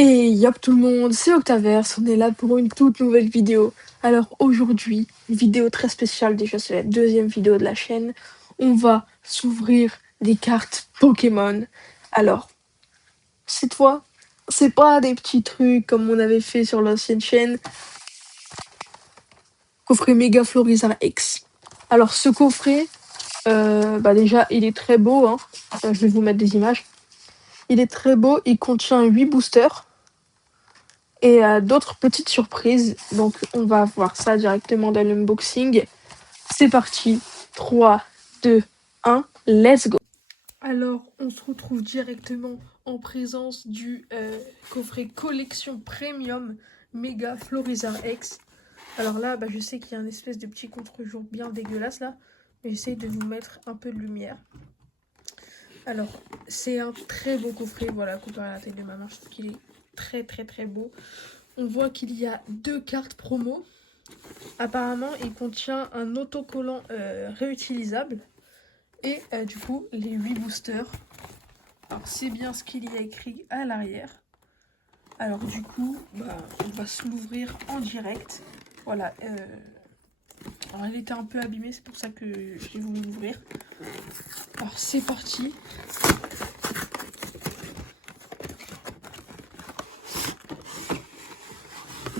Et yop tout le monde, c'est Octaverse, on est là pour une toute nouvelle vidéo. Alors aujourd'hui, une vidéo très spéciale, déjà c'est la deuxième vidéo de la chaîne. On va s'ouvrir des cartes Pokémon. Alors, cette fois, c'est pas des petits trucs comme on avait fait sur l'ancienne chaîne. Coffret Mega Florizarre X. Alors ce coffret, déjà il est très beau, hein. Je vais vous mettre des images. Il est très beau, il contient 8 boosters. Et d'autres petites surprises. Donc on va voir ça directement dans l'unboxing. C'est parti. 3, 2, 1, let's go. Alors on se retrouve directement en présence du coffret collection premium Mega Florizarre X. Alors là, je sais qu'il y a un espèce de petit contre-jour bien dégueulasse là. Mais j'essaie de vous mettre un peu de lumière. Alors, c'est un très beau coffret. Voilà, comparé à la taille de ma main, je trouve qu'il est très très très beau. On voit qu'il y a 2 cartes promo. Apparemment, il contient un autocollant réutilisable. Et du coup, les 8 boosters. Alors, c'est bien ce qu'il y a écrit à l'arrière. Alors, du coup, on va se l'ouvrir en direct. Voilà. Alors, elle était un peu abîmée, c'est pour ça que j'ai voulu l'ouvrir. Alors, c'est parti.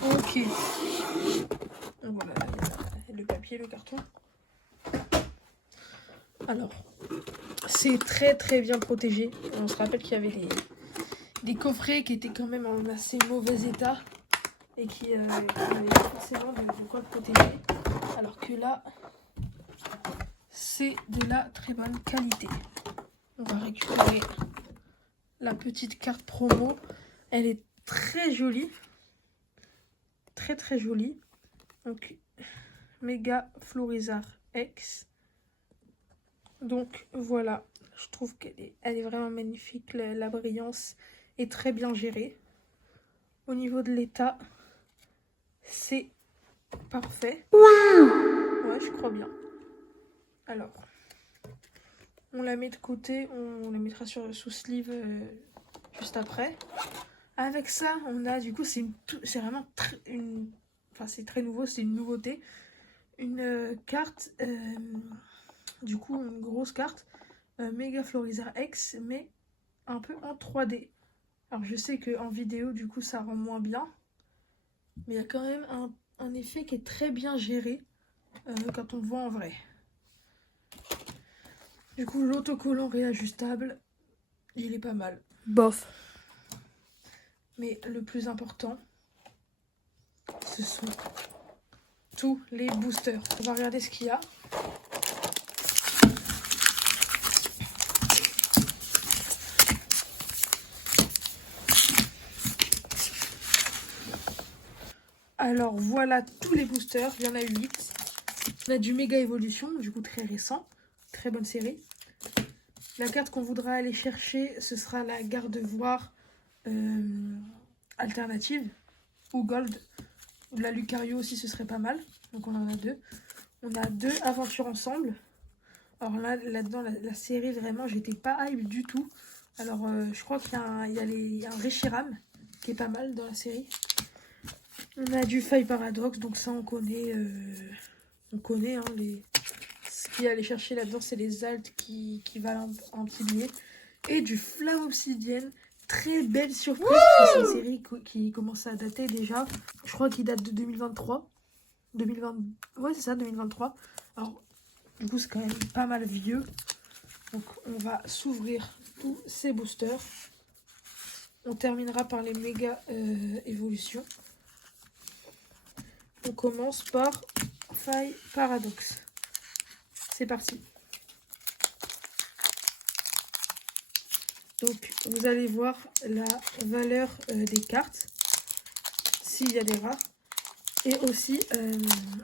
Ok. Voilà, le papier, le carton. Alors, c'est très très bien protégé. On se rappelle qu'il y avait des coffrets qui étaient quand même en assez mauvais état et qui n'avaient pas forcément de quoi le protéger. Alors que là, c'est de la très bonne qualité. On va récupérer la petite carte promo. Elle est très jolie. Très très jolie. Donc, Mega Florizarre X. Donc voilà, je trouve elle est vraiment magnifique. La brillance est très bien gérée. Au niveau de l'état, c'est parfait. Wow. Ouais, je crois bien. Alors, on la met de côté, on la mettra sous sleeve juste après. Avec ça, on a du coup, c'est vraiment c'est très nouveau, c'est une nouveauté. Une carte, du coup, une grosse carte, Mega Florizarre X, mais un peu en 3D. Alors, je sais qu'en vidéo, du coup, ça rend moins bien, mais il y a quand même un effet qui est très bien géré quand on le voit en vrai. Du coup, l'autocollant réajustable, il est pas mal. Bof. Mais le plus important, ce sont tous les boosters. On va regarder ce qu'il y a. Alors voilà tous les boosters, il y en a 8. On a du Méga Évolution, du coup très récent, très bonne série. La carte qu'on voudra aller chercher, ce sera la Gardevoir alternative ou Gold. Ou la Lucario aussi, ce serait pas mal. Donc on en a 2. On a 2 aventures ensemble. Alors là-dedans, la série, vraiment, j'étais pas hype du tout. Alors je crois qu'il y a un Reshiram qui est pas mal dans la série. On a du Faille Paradoxe, donc ça on connaît. On connaît hein, ce qu'il y a à aller chercher là-dedans, c'est les altes qui valent un petit billet. Et du Flamme Obsidienne, très belle surprise, parce que c'est une série qui commence à dater déjà. Je crois qu'il date de 2023. 2020... Ouais, c'est ça, 2023. Alors, du coup, c'est quand même pas mal vieux. Donc, on va s'ouvrir tous ces boosters. On terminera par les méga évolutions. On commence par Faille Paradoxe. C'est parti. Donc, vous allez voir la valeur des cartes, s'il y a des rares, et aussi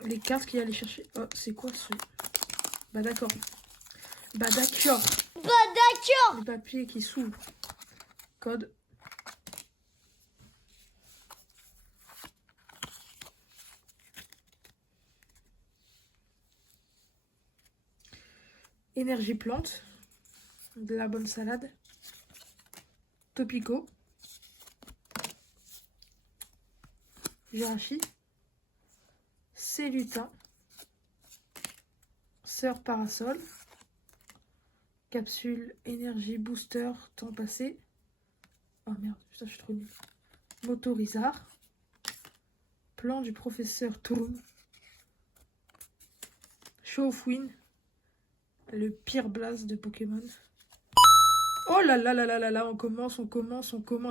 les cartes qu'il y a à aller chercher. Oh, c'est quoi ce... Bah d'accord. Bah d'accord. Le papier qui s'ouvre. Code. Énergie plante. De la bonne salade. Topico. Jirachi, Célutin, Sœur Parasol, Capsule Énergie Booster temps passé. Oh merde, putain, je suis trop nulle. Motorizard, Plan du professeur Tourne, Show of Wind, le pire blast de Pokémon. Oh là là là là là là, on commence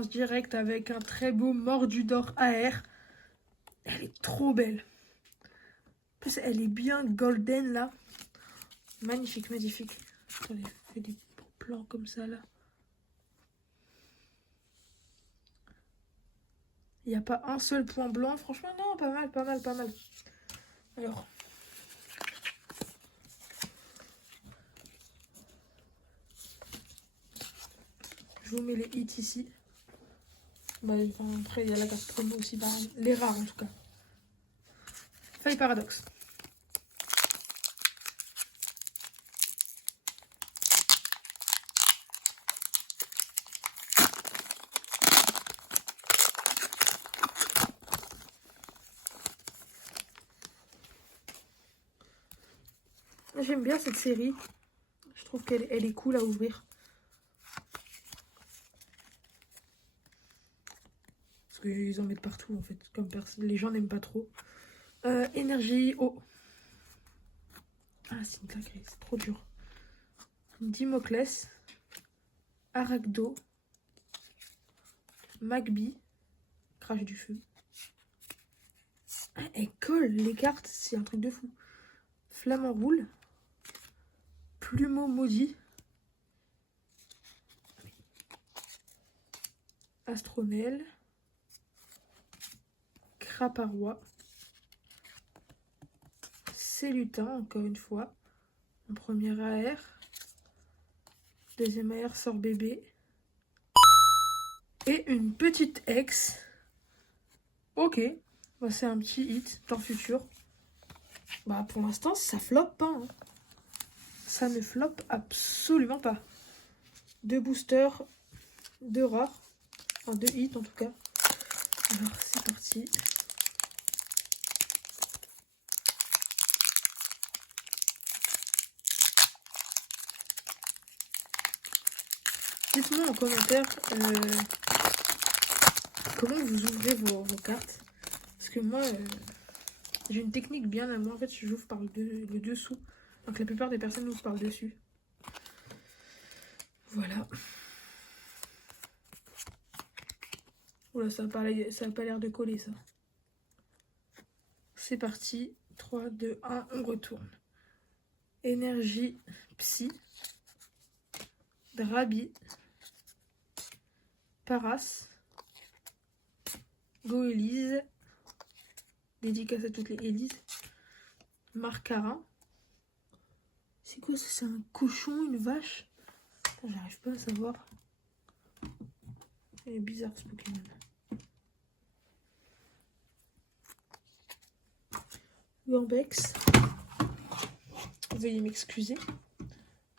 direct avec un très beau Mordudor AR. Elle est trop belle. En plus, elle est bien golden là. Magnifique, magnifique. Attendez, je fais des plans comme ça là. Il n'y a pas un seul point blanc. Franchement, non, pas mal, pas mal, pas mal. Alors. Je vous mets les hits ici. Bah, enfin, après, il y a la carte promo aussi, pareil. Les rares en tout cas. Feuille paradoxe. J'aime bien cette série. Je trouve qu'elle est cool à ouvrir. Parce qu'ils en mettent partout en fait. Comme les gens n'aiment pas trop. Énergie eau. Ah, c'est une claquerie, c'est trop dur. Dimoclès. Arachdo. Magby. Crash du feu. Ah, elle colle les cartes, c'est un truc de fou. Flamme en roule. Plumeau maudit. Astronel. Craparois. Célutin, encore une fois. En premier AR. Deuxième AR sort bébé. Et une petite ex. Ok. Bah, c'est un petit hit dans le futur. Bah pour l'instant ça floppe pas. Hein. Ça ne floppe absolument pas. 2 boosters, 2 rares. Enfin 2 hits en tout cas. Alors c'est parti. Dites-moi en commentaire comment vous ouvrez vos cartes. Parce que moi, j'ai une technique bien à moi. En fait, j'ouvre par le dessous. Donc la plupart des personnes ouvrent par le dessus. Voilà. Oula, ça n'a pas l'air de coller ça. C'est parti. 3, 2, 1, on retourne. Énergie Psy. Drabi. Paras. Goélise. Dédicace à toutes les Élises. Marcarin. C'est quoi ça? C'est un cochon, une vache? J'arrive pas à savoir. Il est bizarre ce Pokémon. Gambex. Veuillez m'excuser.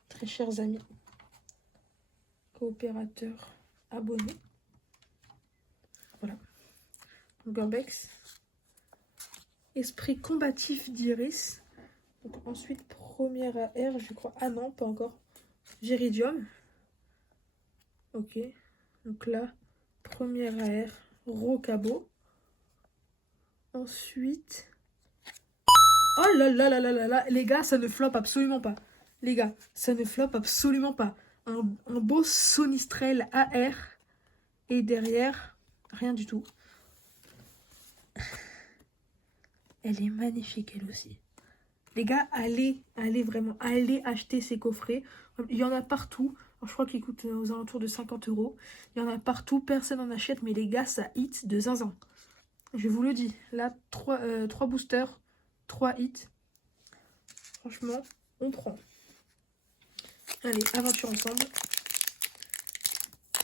Très chers amis. Coopérateurs abonnés. Voilà. Gambex. Esprit combatif d'Iris. Donc ensuite, première AR, je crois. Ah non, pas encore. Viridium. Ok. Donc là, première AR, Rocabo. Ensuite... Oh là là là là là là. Les gars, ça ne floppe absolument pas. Les gars, ça ne floppe absolument pas. Un beau Sonistrel AR. Et derrière, rien du tout. Elle est magnifique, elle aussi. Les gars, allez vraiment, allez acheter ces coffrets. Il y en a partout. Alors, je crois qu'ils coûtent aux alentours de 50 €. Il y en a partout, personne n'en achète. Mais les gars, ça hit de zinzin. Je vous le dis. Là, 3 boosters, 3 hits. Franchement, on prend. Allez, aventure ensemble.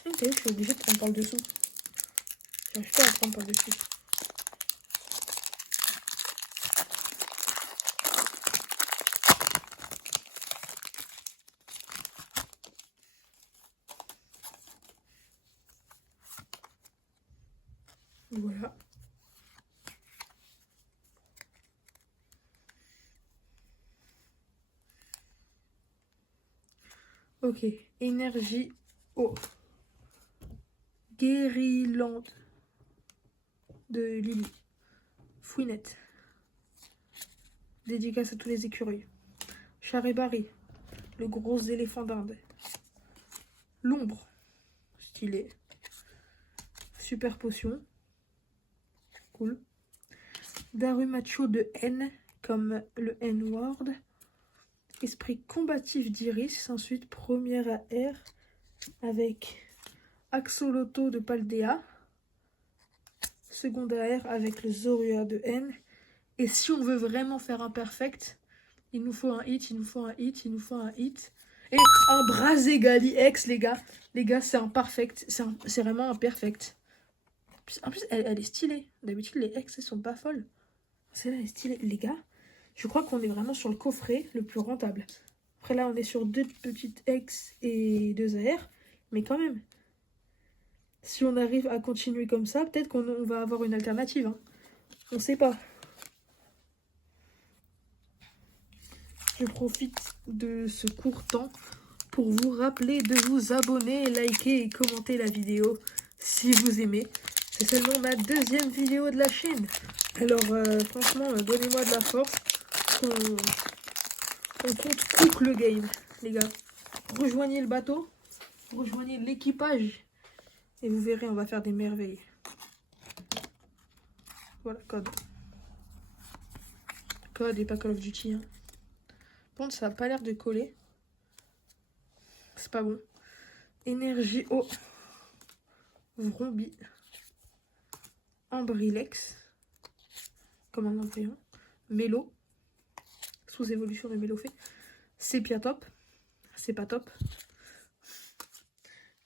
Ok, je suis obligée de prendre par le dessous. J'arrive pas à prendre par le dessus. Voilà. Ok, énergie eau. Guérilande de Lily. Fouinette. Dédicace à tous les écureuils. Charivari, le gros éléphant d'Inde. L'ombre, stylé. Super potion. Cool. Darumacho de N, comme le N-word. Esprit combatif d'Iris. Ensuite, première AR avec Axolotl de Paldea. Seconde AR avec le Zorua de N. Et si on veut vraiment faire un perfect, il nous faut un hit, il nous faut un hit, il nous faut un hit. Et un Brazegali X, les gars. Les gars, c'est un perfect. C'est vraiment un perfect. En plus, elle est stylée. D'habitude, les X, elles sont pas folles. Celle-là, elle est stylée. Les gars, je crois qu'on est vraiment sur le coffret le plus rentable. Après, là, on est sur 2 petites X et 2 AR. Mais quand même, si on arrive à continuer comme ça, peut-être qu'on va avoir une alternative. Hein. On sait pas. Je profite de ce court temps pour vous rappeler de vous abonner, liker et commenter la vidéo si vous aimez. C'est seulement ma 2e vidéo de la chaîne. Alors franchement, donnez-moi de la force. On compte cook le game, les gars. Rejoignez le bateau, rejoignez l'équipage et vous verrez, on va faire des merveilles. Voilà, code. Code et pas Call of Duty. Hein. Par contre, ça n'a pas l'air de coller. C'est pas bon. Énergie eau. Vrombi. Ambrilex. Comme un embryon. Mélo. Sous-évolution de Mélofée. Sépiatop. C'est pas top.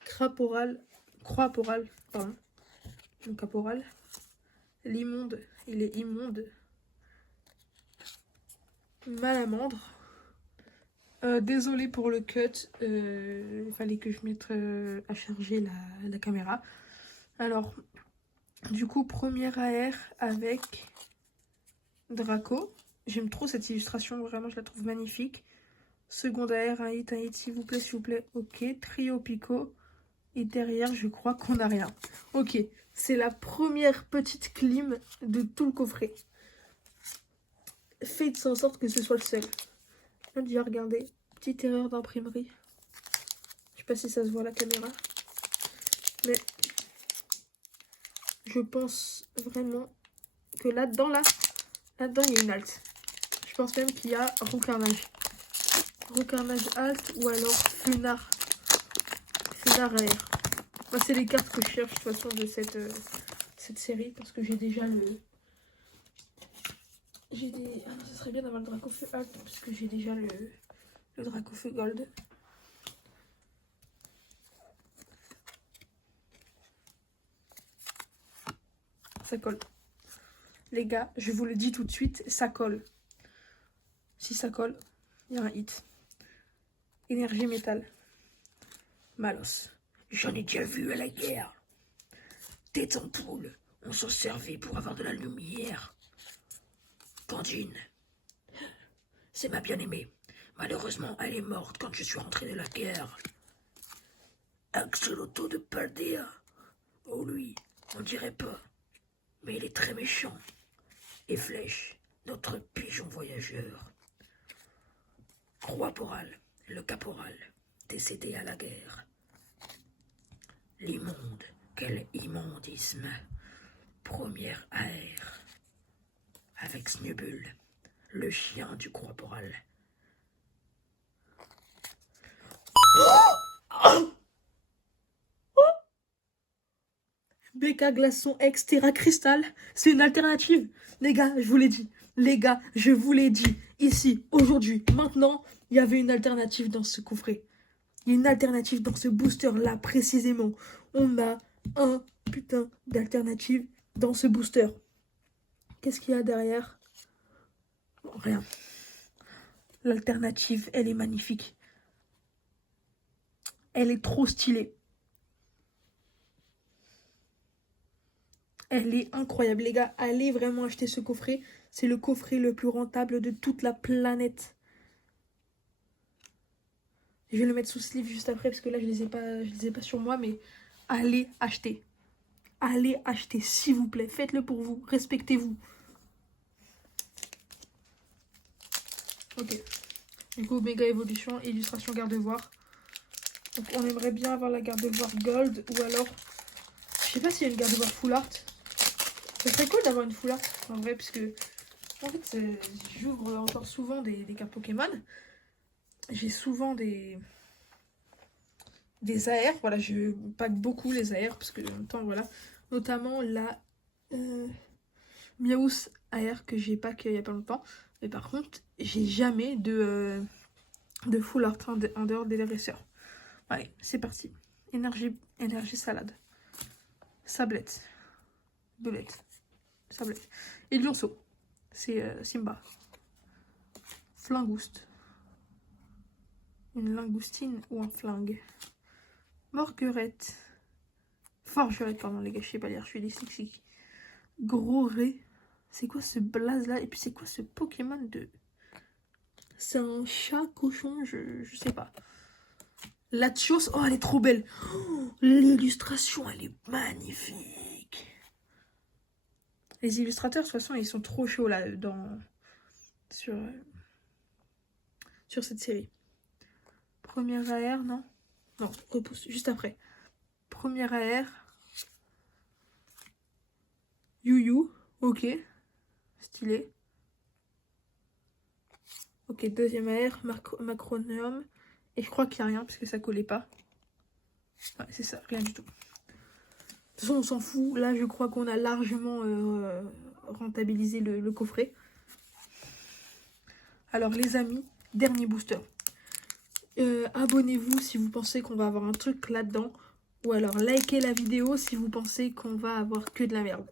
Craporal. Croaporal. Pardon. Donc caporal. L'immonde. Il est immonde. Malamandre. Désolé pour le cut. Il fallait que je mette à charger la caméra. Alors, du coup, première AR avec Draco. J'aime trop cette illustration, vraiment, je la trouve magnifique. Seconde AR, un hit, s'il vous plaît, s'il vous plaît. Ok, trio Pico. Et derrière, je crois qu'on n'a rien. Ok, c'est la première petite clim de tout le coffret. Faites en sorte que ce soit le seul. Je viens de regarder. Petite erreur d'imprimerie. Je sais pas si ça se voit à la caméra. Mais je pense vraiment que là-dedans, il y a une halte. Je pense même qu'il y a Roucarnage. Roucarnage halte ou alors Funard. Funard air. Moi, c'est les cartes que je cherche de toute façon de cette série parce que j'ai déjà le... Ah non, ça serait bien d'avoir le Dracofeu halte parce que j'ai déjà le Dracofeu gold. Ça colle. Les gars, je vous le dis tout de suite, ça colle. Si ça colle, il y a un hit. Énergie métal. Malos. J'en ai déjà vu à la guerre. Des ampoules, on s'en servait pour avoir de la lumière. Candine. C'est ma bien-aimée. Malheureusement, elle est morte quand je suis rentré de la guerre. Axolotl de Paldea. Oh lui, on dirait pas. Mais il est très méchant. Et Flèche, notre pigeon voyageur. Croaporal, le caporal, décédé à la guerre. L'immonde, quel immondisme. Première AR. Avec Snubul, le chien du Croaporal. BK Glaçon X Terra Cristal, c'est une alternative. Les gars, je vous l'ai dit. Les gars, je vous l'ai dit. Ici, aujourd'hui, maintenant, il y avait une alternative dans ce coffret. Il y a une alternative dans ce booster-là, précisément. On a un putain d'alternative dans ce booster. Qu'est-ce qu'il y a derrière? Rien. L'alternative, elle est magnifique. Elle est trop stylée. Elle est incroyable, les gars. Allez vraiment acheter ce coffret. C'est le coffret le plus rentable de toute la planète. Je vais le mettre sous sleeve juste après parce que là je les ai pas sur moi, mais allez acheter. Allez acheter, s'il vous plaît. Faites-le pour vous. Respectez-vous. Ok. Du coup, méga évolution, illustration garde-voir. Donc on aimerait bien avoir la garde-voir gold ou alors... Je sais pas s'il y a une garde-voir full art. Ce serait cool d'avoir une full art en vrai, puisque en fait j'ouvre encore souvent des cartes Pokémon. J'ai souvent des AR, voilà, je pack beaucoup les AR parce que en même temps voilà, notamment la Miaous AR que j'ai pack il y a pas longtemps. Mais par contre, j'ai jamais de full art en dehors des dresseurs. Allez, c'est parti. Énergie salade. Sablette. Belette. Sablette. Et lionceau. C'est Simba. Flingouste. Une lingoustine ou un flingue. Morguerette. Forgerette, pardon les gars, je sais pas lire, je suis dyslexique. Gros ré. C'est quoi ce blaze là? Et puis c'est quoi ce Pokémon de... C'est un chat, cochon, je sais pas. Latios, oh elle est trop belle. Oh, l'illustration, elle est magnifique. Les illustrateurs, de toute façon, ils sont trop chauds là, sur cette série. Première AR, non? Non, repousse, juste après. Première AR. You, ok. Stylé. Ok, deuxième AR, Macronium. Et je crois qu'il n'y a rien, parce que ça collait pas. Ouais, c'est ça, rien du tout. De toute façon, on s'en fout. Là, je crois qu'on a largement rentabilisé le coffret. Alors, les amis, dernier booster. Abonnez-vous si vous pensez qu'on va avoir un truc là-dedans. Ou alors, likez la vidéo si vous pensez qu'on va avoir que de la merde.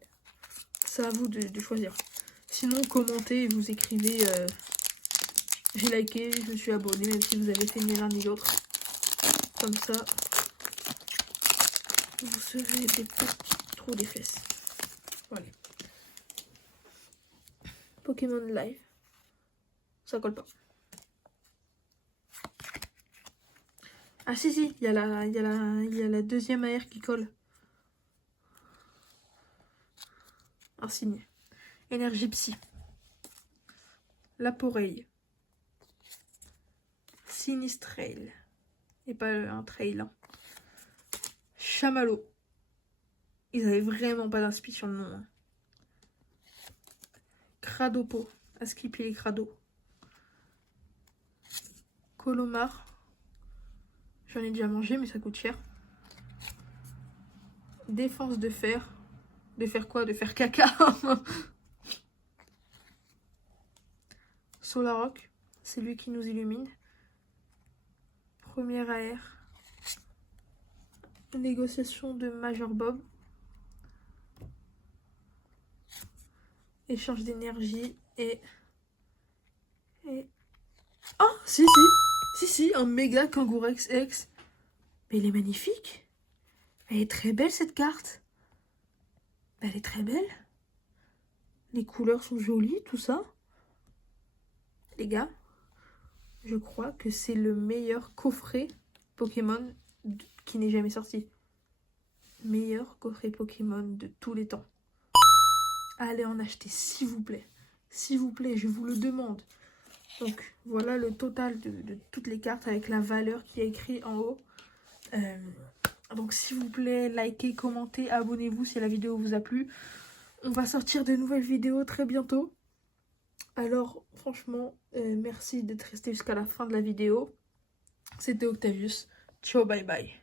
C'est à vous de choisir. Sinon, commentez et vous écrivez j'ai liké, je me suis abonné, même si vous avez fait ni l'un ni l'autre. Comme ça, vous serez des petits trous des fesses. Voilà. Pokémon Live. Ça colle pas. Ah si, il y a la deuxième AR qui colle. Un signe. Énergie psy. Laporeille. Sinistrail. Et pas un trail. Hein. Chamallow. Ils avaient vraiment pas d'inspi sur le nom. Hein. Cradopo. À skipper les crados. Colomar. J'en ai déjà mangé, mais ça coûte cher. Défense de fer. De faire quoi? De faire caca. Solaroc. C'est lui qui nous illumine. Première AR. Négociation de Major Bob. Échange d'énergie et... Oh, si, un méga Kangourex X. Mais il est magnifique. Elle est très belle cette carte. Elle est très belle. Les couleurs sont jolies, tout ça. Les gars, je crois que c'est le meilleur coffret Pokémon qui n'est jamais sorti. Meilleur coffret Pokémon de tous les temps. Allez en acheter, s'il vous plaît. S'il vous plaît, je vous le demande. Donc, voilà le total de toutes les cartes avec la valeur qui est écrit en haut. Donc, s'il vous plaît, likez, commentez, abonnez-vous si la vidéo vous a plu. On va sortir de nouvelles vidéos très bientôt. Alors, franchement, merci d'être resté jusqu'à la fin de la vidéo. C'était Octavius. Ciao, bye bye.